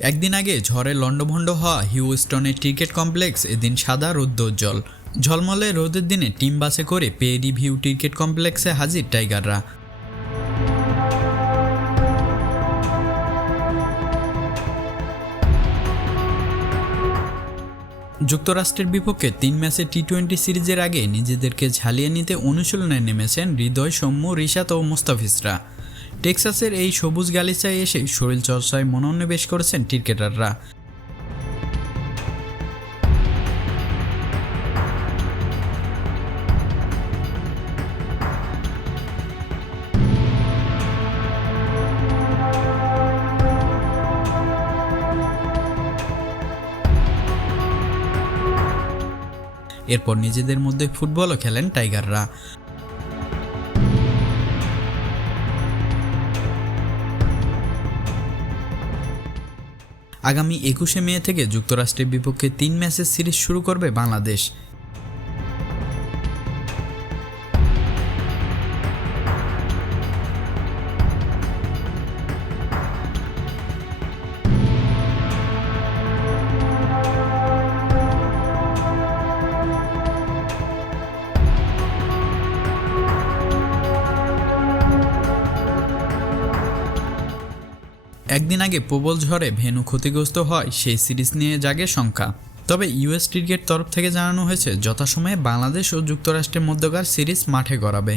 একদিন আগে ঝড়ে লণ্ডভণ্ড হওয়া হিউস্টনের ক্রিকেট কমপ্লেক্স এদিন সাদা রৌদ্রোজ্জ্বল। ঝলমলে রোদের দিনে টিম বাসে করে পেরি ভিউ ক্রিকেট কমপ্লেক্সে হাজির টাইগাররা। যুক্তরাষ্ট্রের বিপক্ষে 3 ম্যাচের টি-20 সিরিজের আগে নিজেদেরকে ঝালিয়ে নিতে অনুশীলনে নেমেছেন হৃদয়, সৌম্য, রিশাত ও মোস্তাফিজরা। টেক্সাসের এই সবুজ গালিচায় এসে শরীরচর্চায় মনোনিবেশ করেছেন ক্রিকেটাররা। এরপর নিজেদের মধ্যে ফুটবলও খেলেন টাইগাররা। আগামী 21শে মে থেকে যুক্তরাষ্ট্রের বিপক্ষে 3 ম্যাচের সিরিজ শুরু করবে বাংলাদেশ। একদিন আগে প্রবল ঝড়ে ভেন্যু ক্ষতিগ্রস্ত হয়, সেই সিরিজ নিয়ে জাগে শঙ্কা। তবে ইউএস ক্রিকেট তরফ থেকে জানানো হয়েছে যথাসময়ে বাংলাদেশ ও যুক্তরাষ্ট্রের মধ্যকার সিরিজ মাঠে গড়াবে।